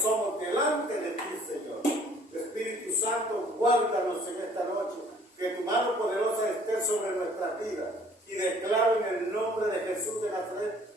somos delante de ti, Señor. Espíritu Santo, guárdanos en esta noche, que tu mano poderosa esté sobre nuestra vida. Y declaro en el nombre de Jesús de Nazaret,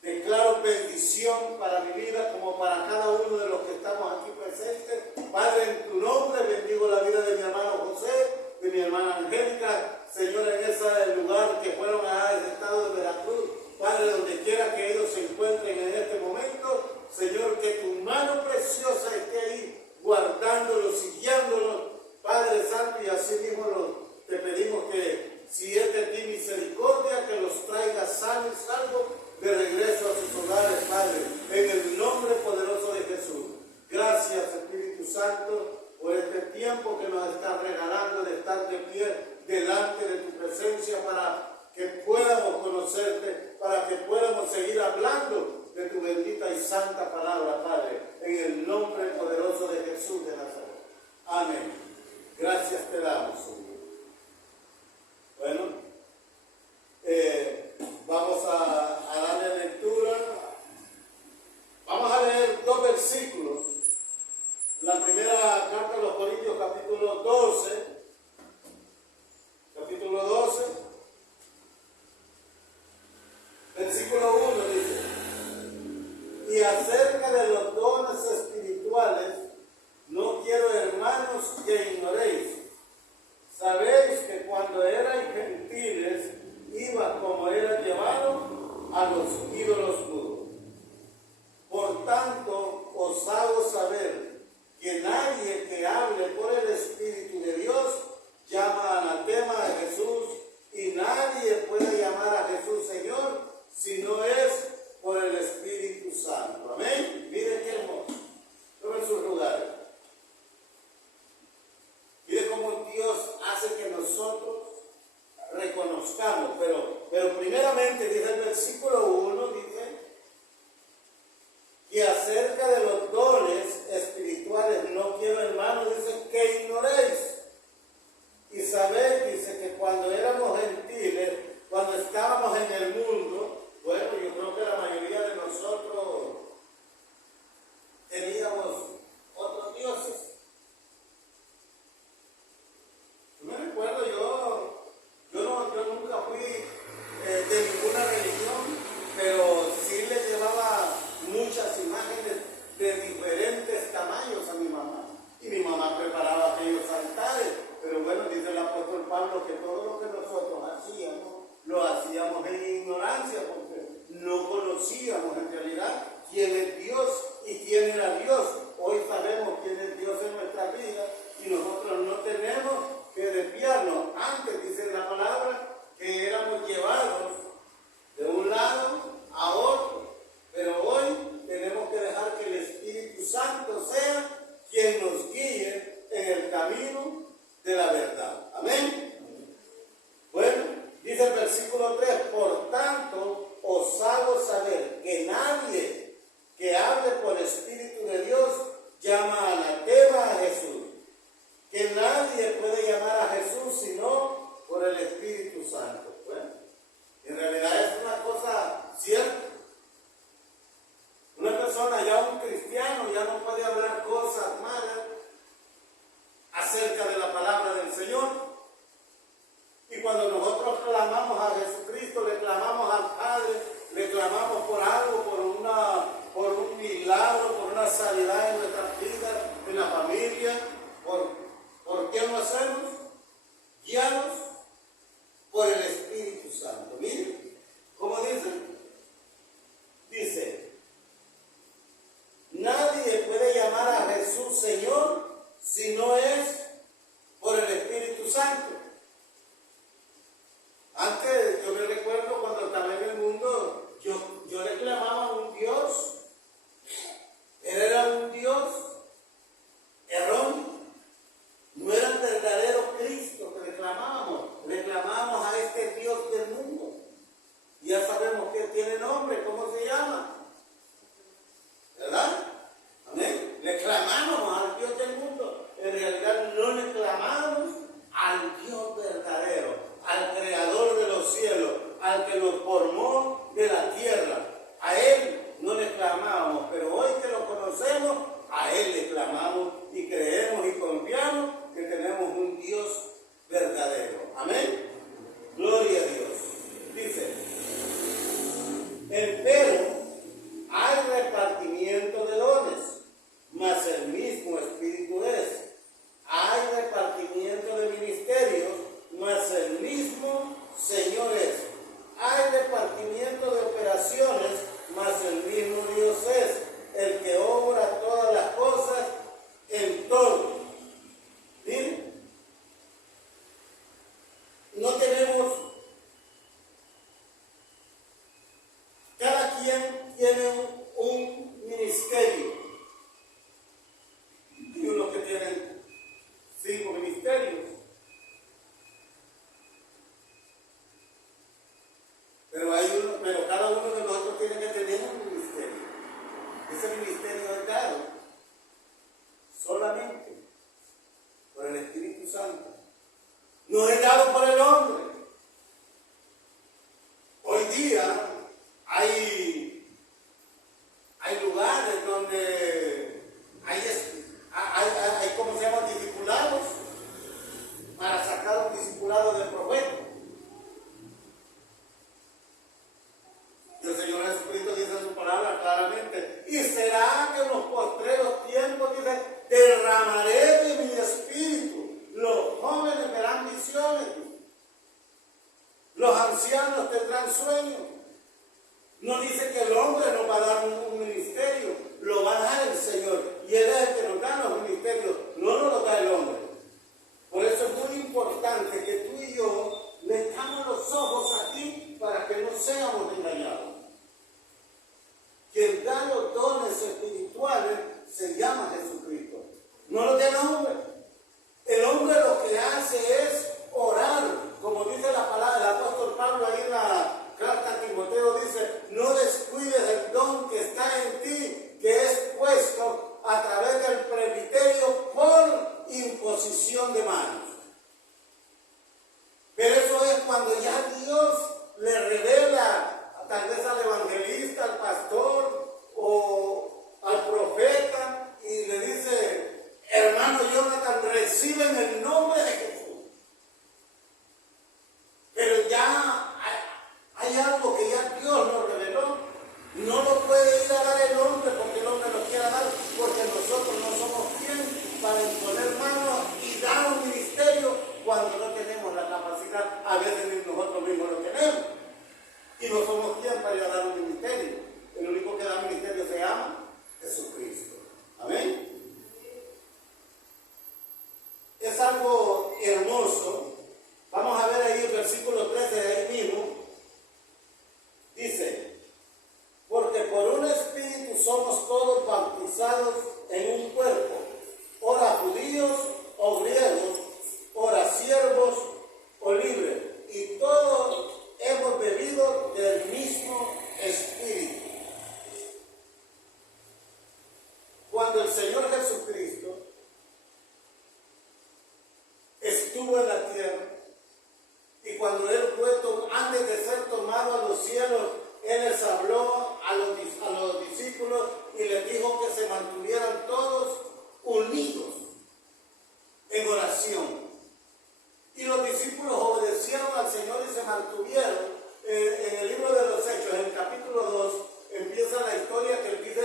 declaro bendición para mi vida como para cada uno de los que estamos aquí presentes. Padre, en tu nombre bendigo la vida de mi hermano José, de mi hermana Angélica, Señor, en ese lugar que fueron a ese estado de Veracruz. Padre, donde quiera que ellos se encuentren en este momento, Señor, que tu mano preciosa esté ahí, guardándolos y guiándolos, Padre Santo, y así mismo te pedimos que, si es de ti misericordia, que los traiga sanos y salvos de regreso a sus hogares, Padre, en el nombre poderoso de Jesús. Gracias, Espíritu Santo, por este tiempo que nos estás regalando de estar de pie delante de tu presencia para que podamos conocerte, para que podamos seguir hablando de tu bendita y santa palabra, Padre, en el nombre poderoso de Jesús de Nazaret. Amén. Gracias te damos, Señor. Bueno, vamos a darle lectura. Vamos a leer dos versículos. La primera carta a los Corintios, capítulo 12. Capítulo 12. Versículo 1 dice: y acerca de los dones espirituales, no quiero, hermanos, que ignoréis. Sabéis que cuando erais gentiles, iba como era llevado a los ídolos mudos. Por tanto, os hago saber que nadie que hable por el Espíritu de Dios llama anatema a Jesús, y nadie puede llamar a Jesús Señor si no es por el Espíritu Santo. Amén. Miren qué hermoso. Tomen sus lugares. Mire cómo Dios hace que nosotros reconozcamos, pero primeramente dice el versículo 1, dice quien tiene un ministerio. Y unos que tienen 5 ministerios. Pero cada uno de nosotros tiene que tener un ministerio. Ese ministerio es dado solamente por el Espíritu Santo. No es dado por el hombre. Hoy día hay lugares donde hay ¿cómo se llaman? Discipulados, para sacar un discipulado del profeta. Y el Señor Jesucristo dice en su palabra claramente: y será que en los postreros tiempos, dice, derramaré de mi espíritu, los jóvenes verán visiones, los ancianos tendrán sueños. No dice que el hombre nos va a dar un ministerio, lo va a dar el Señor. Y Él es el que nos da los ministerios, no nos los da el hombre. Por eso es muy importante que tú y yo metamos los ojos aquí para que no seamos engañados. Quien da los dones espirituales se llama Jesucristo, no los da el hombre. El hombre lo que hace es orar, como dice la palabra del apóstol Pablo ahí en la carta a Timoteo, dice: no descuides el don que está en ti, que es puesto a través del presbiterio por imposición de manos. Pero eso es cuando ya Dios le revela, tal vez al evangelista, al pastor o al profeta, y le dice: hermano Jonathan, recibe en el nombre de Jesús. Pero ya hay algo que ya Dios nos reveló. No lo puede ir a dar el hombre porque el hombre lo quiera dar, porque nosotros no somos quien para imponer manos y dar un ministerio cuando no tenemos la capacidad. A veces ni nosotros mismos lo tenemos. Y no somos quien para ir a dar un ministerio. El único que da ministerio se llama Jesucristo. Amén. Es algo hermoso. Vamos a ver ahí el versículo 13 de ahí mismo. Dice: porque por un espíritu somos todos bautizados en un cuerpo, ora judíos o griegos, ora siervos o libres, y todos hemos bebido del mismo espíritu. Cuando el Señor Jesucristo estuvo en la tierra, y cuando Él fue, antes de ser tomado a los cielos, Él les habló a los discípulos y les dijo que se mantuvieran todos unidos en oración. Y los discípulos obedecieron al Señor y se mantuvieron. En el libro de los Hechos, en el capítulo 2, empieza la historia que dice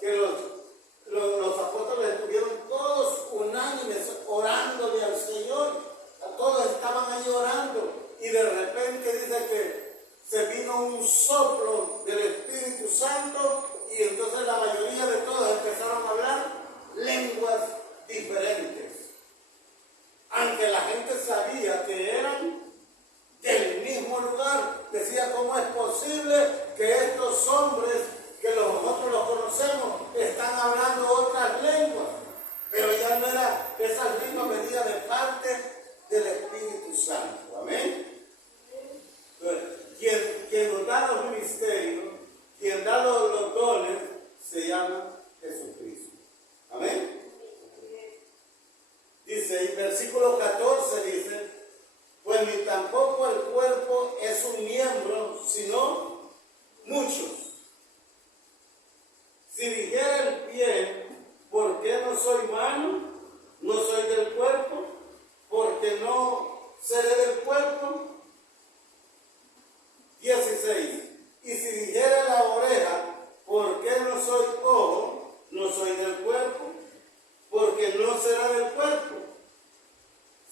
que los apóstoles estuvieron todos unánimes orándole al Señor. Todos estaban ahí orando, y de repente dice que se vino un soplo del Espíritu Santo, y entonces la mayoría de todos empezaron a hablar lenguas diferentes. Aunque la gente sabía que eran del mismo lugar, decía: ¿cómo es posible que estos hombres, que nosotros los conocemos, están hablando otras lenguas? Pero ya no era, esas mismas venían de parte del Espíritu Santo. Amén. Entonces, quien nos da los ministerios, quien da los dones, se llama Jesucristo. Amén. Dice, en versículo 14 dice: pues ni tampoco el cuerpo es un miembro, sino muchos. Si dijera el pie: ¿por qué no soy mano? ¿No soy del cuerpo? ¿Porque no seré del cuerpo? 16. Y si dijera la oreja: ¿por qué no soy ojo? ¿No soy del cuerpo? Porque no será del cuerpo.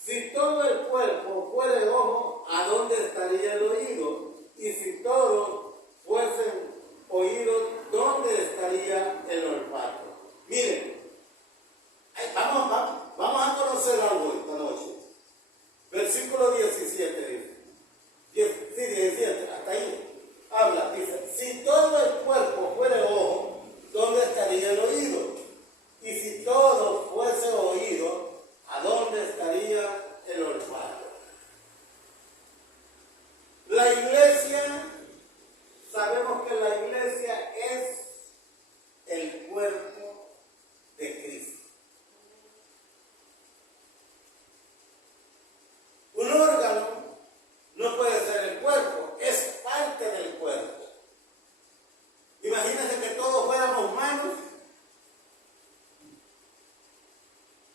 Si todo el cuerpo fuere ojo, ¿a dónde estaría el oído? Y si todos fuesen oídos, ¿dónde estaría el olfato? Miren, vamos a conocer algo esta noche. Versículo 17 dice. 17, hasta ahí. Habla, dice: si todo el la iglesia es el cuerpo de Cristo. Un órgano no puede ser el cuerpo, es parte del cuerpo. Imagínense que todos fuéramos manos.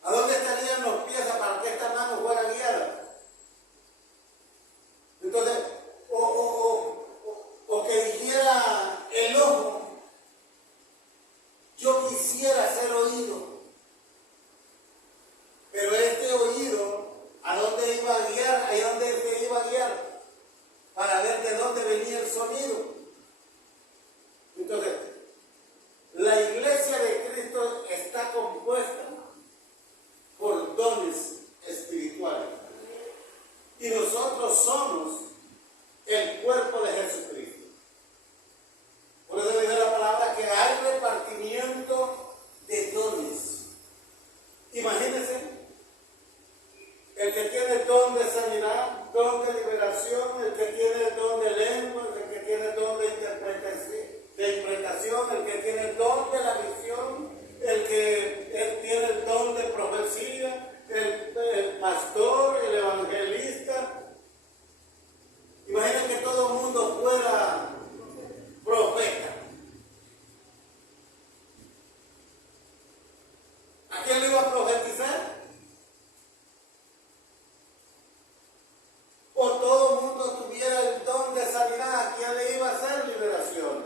¿A dónde estarían los pies para que esta mano fuera guiada? Entonces, o que dijera el ojo, yo quisiera ser oído, pero este oído, ¿a dónde iba a guiar? ¿A dónde se iba a guiar? Para ver de dónde venía el sonido. Entonces, la iglesia de Cristo está compuesta por dones espirituales. Y nosotros somos el cuerpo de Jesucristo. Por eso dice la palabra que hay repartimiento de dones. Imagínense, el que tiene don de sanidad, don de liberación, el que tiene don de lengua, el que tiene don de interpretación, el que tiene don de la visión, el que tiene el don de profecía, el pastor, el evangelista. Imaginen que todo el mundo fuera profeta. ¿A quién le iba a profetizar? O todo el mundo tuviera el don de sanidad, ¿a quién le iba a hacer liberación?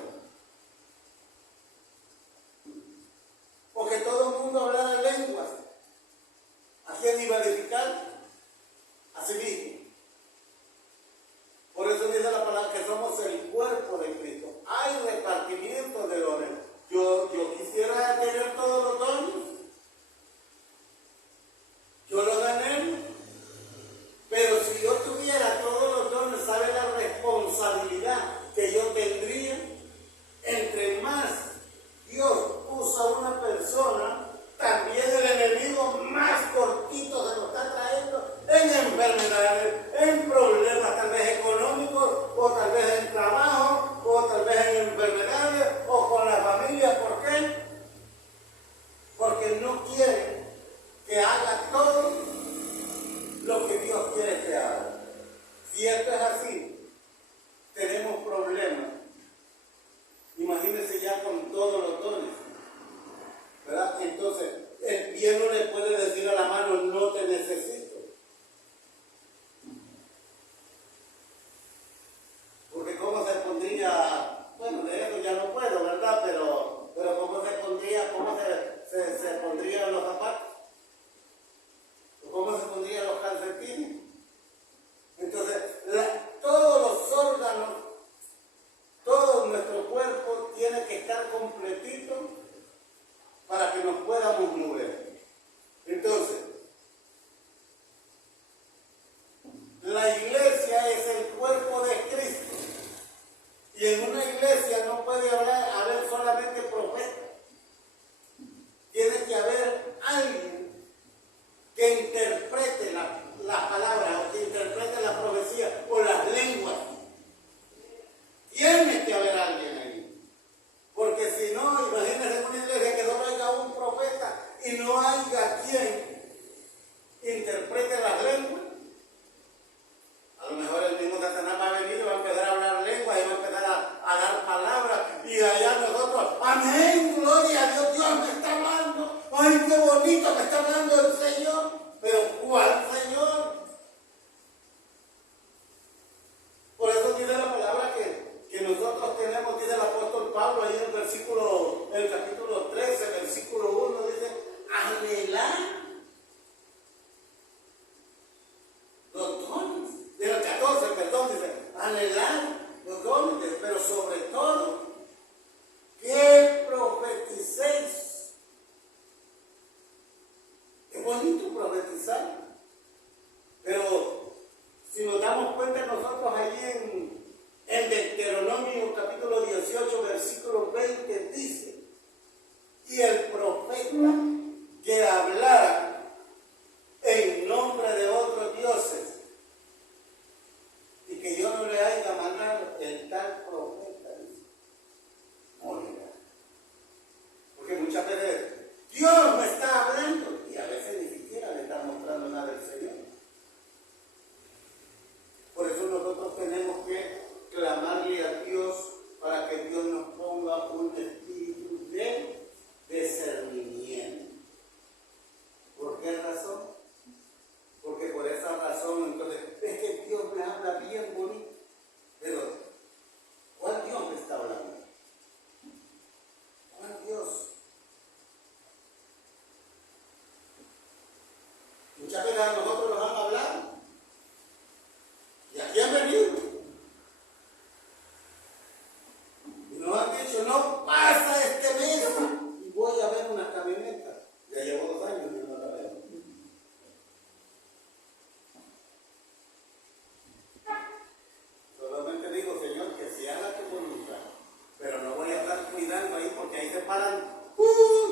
paran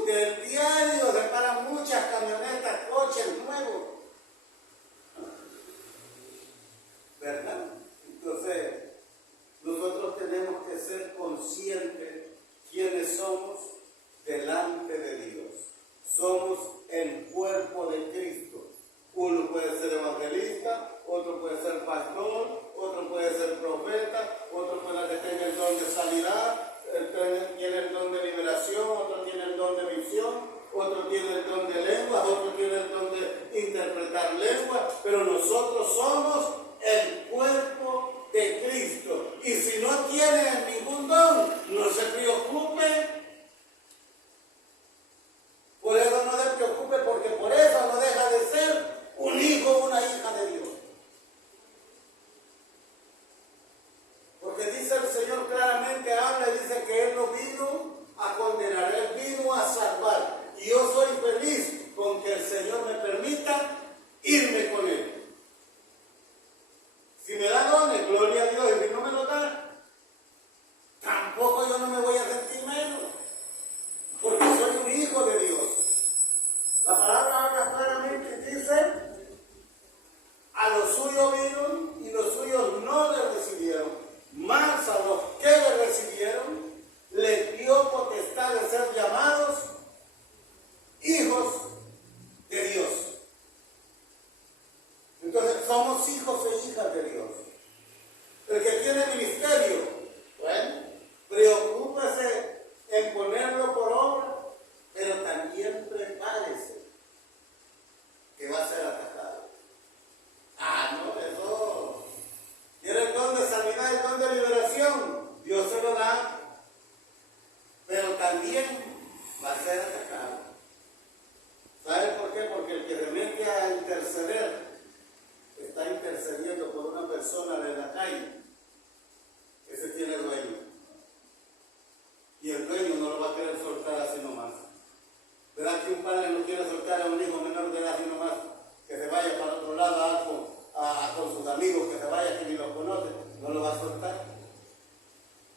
del diario, se paran muchas camionetas, coches nuevos, ¿verdad? Entonces, nosotros tenemos que ser conscientes quiénes somos delante de Dios. Somos el cuerpo de Cristo. Uno puede ser evangelista, otro puede ser pastor, otro puede ser profeta, otro puede que tenga el don de sanidad, tiene el don de liberación, otro tiene el don de visión, otro tiene el don de lenguas, otro tiene el don de interpretar lenguas, pero nosotros somos el cuerpo de Cristo. Y si no tiene ningún don, no se preocupe. Por eso no se preocupe, porque por eso no deja de ser un hijo o una hija de Dios. Porque dice el Señor claramente, habla y dice que Él no vino a condenar, Él vino a salvar. Y yo soy feliz con que el Señor me permita irme con Él. Si me da dones, gloria a Dios, y si no me lo da, tampoco yo no me voy a sentir menos, porque soy un hijo de Dios. La palabra habla claramente y dice, a los suyos vino y los suyos no le recibieron, mas a los que le recibieron, les dio potestad de ser llamados hijos de Dios. Entonces somos hijos e hijas de Dios. El que tiene ministerio, bueno, preocúpese en ponerlo por obra, pero también prepárese que va a ser atacado. No, eso. Tiene el don de sanidad, el don de liberación, Dios se lo da, pero también va a ser atacado. ¿Sabe por qué? Porque el que se mete a interceder está intercediendo por una persona de la calle. Ese tiene dueño. Y el dueño no lo va a querer soltar así nomás. ¿Verdad que un padre no quiere soltar a un hijo menor de edad así nomás? Que se vaya para otro lado con sus amigos, que se vaya que ni los conoce, no lo va a soltar.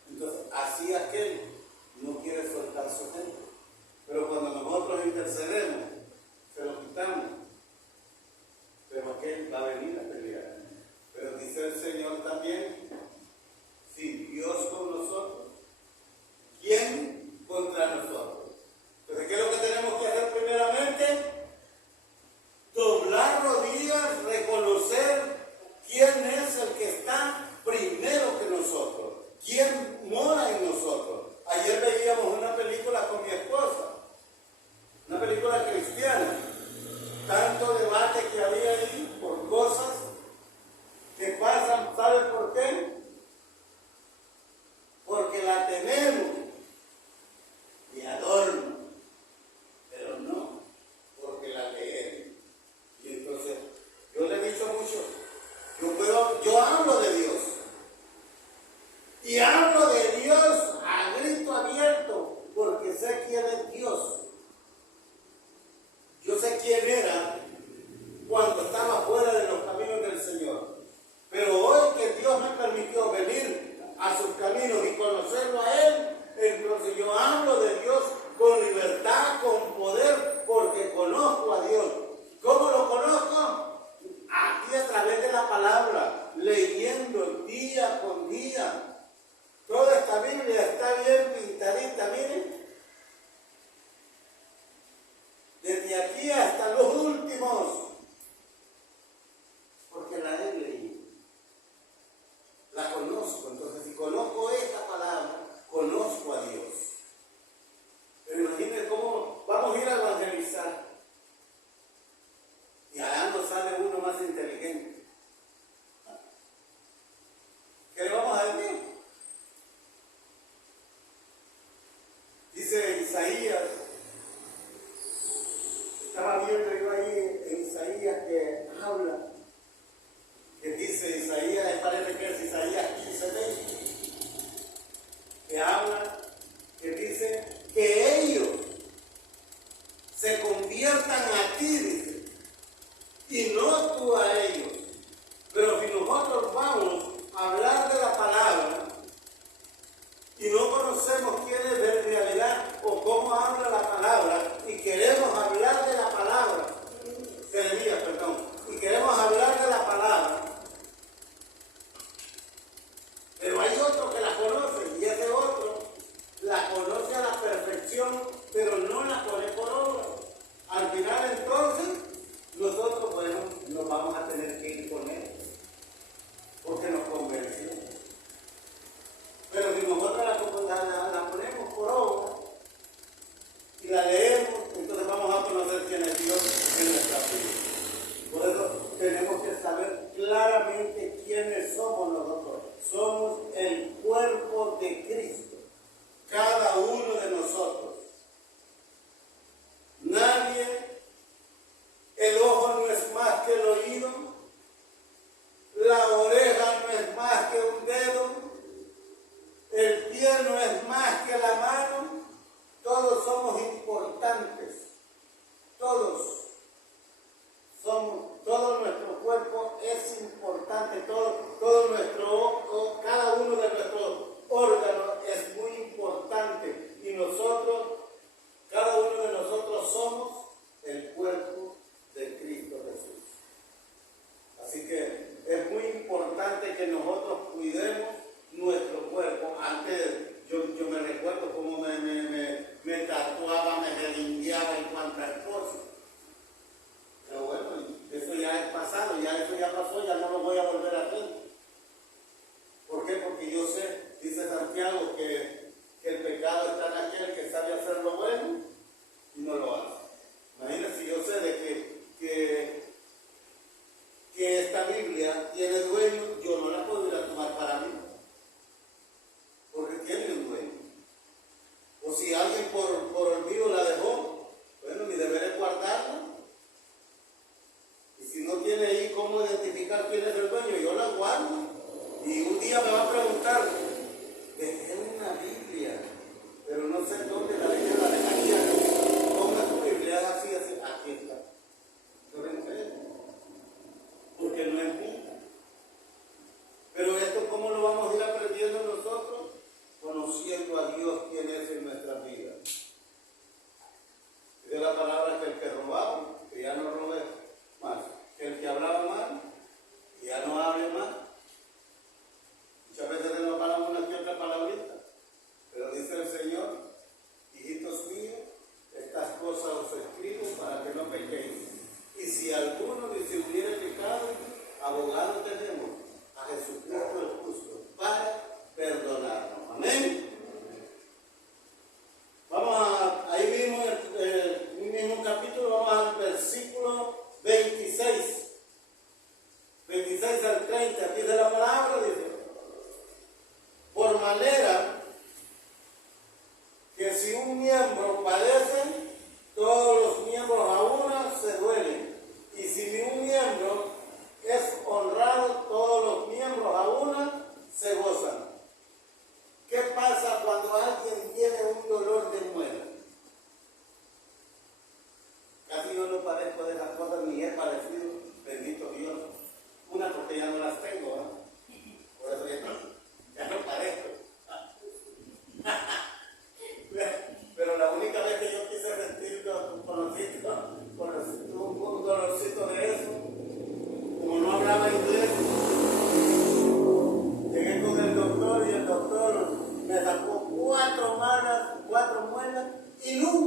Entonces, así aquel no quiere soltar su gente. Pero cuando nosotros intercedemos, se lo quitamos. Pero aquel va a venir a pelear. Pero dice el Señor también, si Dios con nosotros, ¿quién contra nosotros? Entonces, ¿qué es lo que tenemos que hacer primeramente? Doblar rodillas, reconocer quién es el que está primero que nosotros, quién mora en nosotros. Ayer veíamos una película con mi esposa, una película cristiana. Tanto debate que había ahí por cosas que pasan, ¿sabe por qué? Porque la tenemos de adorno, pero no porque la leemos. Y entonces, yo le he dicho mucho, yo hablo de Dios. Y hablo de Dios a grito abierto, porque sé quién es Dios. Yo sé quién era cuando estaba fuera de los caminos del Señor. Pero hoy que Dios me permitió venir a sus caminos y conocerlo a Él, entonces yo hablo de Dios con libertad, con poder, porque conozco a Dios. ¿Cómo lo conozco? Aquí a través de la palabra, leyendo día con día. Toda esta Biblia está bien pintadita, miren. Desde aquí hasta los últimos, porque la he leído, la conozco. Entonces, si conozco esta palabra, conozco a Dios. Pero imagínense cómo vamos a ir a evangelizar y allá nos sale uno más inteligente. ¿Qué le vamos a decir? Dice Isaías. Estaba viendo yo ahí en Isaías que habla, que dice Isaías, parece que es Isaías 15:20, que habla, que dice que ellos se conviertan a ti, dice, y no tú a ellos. Pero si nosotros vamos a hablar de la palabra y no conocemos quién es en realidad o cómo conversión, pero no la pone por obra. Al final entonces, nosotros, bueno, nos vamos a tener que ir con él, porque nos convenció. Pero si nosotros la ponemos por obra y la leemos, entonces vamos a conocer quién es Dios en nuestra vida. Por eso tenemos que saber claramente quiénes somos nosotros. Somos el cuerpo de Cristo, cada uno de nosotros. Nadie, el ojo no es más que el oído, la oreja no es más que un dedo, el pie no es más que la mano. Todos somos importantes, todos somos, todo nuestro cuerpo es importante, cada uno de nuestros órganos es muy importante y nosotros, cada uno de nosotros somos el cuerpo de Cristo Jesús. Así que es muy importante que nosotros cuidemos nuestro cuerpo. Antes yo me recuerdo cómo me tatuaba, me relingueaba en cuantas cosas. Pero bueno, eso ya es pasado, eso ya pasó, ya no lo voy a volver a hacer. ¿Por qué? Porque yo sé, dice Santiago, que el pecado está en aquel que sabe hacer lo bueno y no lo hace. Imagínense, yo sé de que esta Biblia tiene dueño, yo no la puedo ir a tomar para mí, porque tiene un dueño. O si alguien por olvido la dejó, bueno, mi deber es guardarla. Y si no tiene ahí cómo identificar quién es el dueño, yo la guardo. Y un día me va a preguntar, dejé una Biblia, pero no sé dónde la dejé, la dejaría. ¿Cómo es tu Biblia? Así, aquí está. Yo la entrego, porque no es mía. Pero esto, ¿cómo lo vamos a ir aprendiendo nosotros? Conociendo a Dios quien es en nuestras vidas. Dice la palabra que el que robaba, que ya no robe más. Que el que hablaba mal, que ya no hable más. Muchas veces se nos para una que otra palabrita. Pero dice el Señor, hijitos míos, estas cosas os escribo para que no pequéis. Y si alguno ni se hubiera pecado, abogado tenemos a Jesucristo el justo para perdonarnos. Amén. Vamos ahí mismo, en el mismo capítulo, vamos al versículo 26 al 30. Aquí de la palabra dice: por manera que si un miembro padece, todos los miembros a una se duelen. Y si un miembro es honrado, todos los miembros a una se gozan. ¿Qué pasa cuando alguien tiene un dolor de muela? Casi yo no padezco de esas cosas, ni he padecido, bendito Dios. Una porque ya no las tengo, ¿eh? Por eso ya no padezco. Pero la única vez que yo quise sentir un dolorcito de eso, como no hablaba inglés, llegué con el doctor y el doctor me sacó 4 muelas y nunca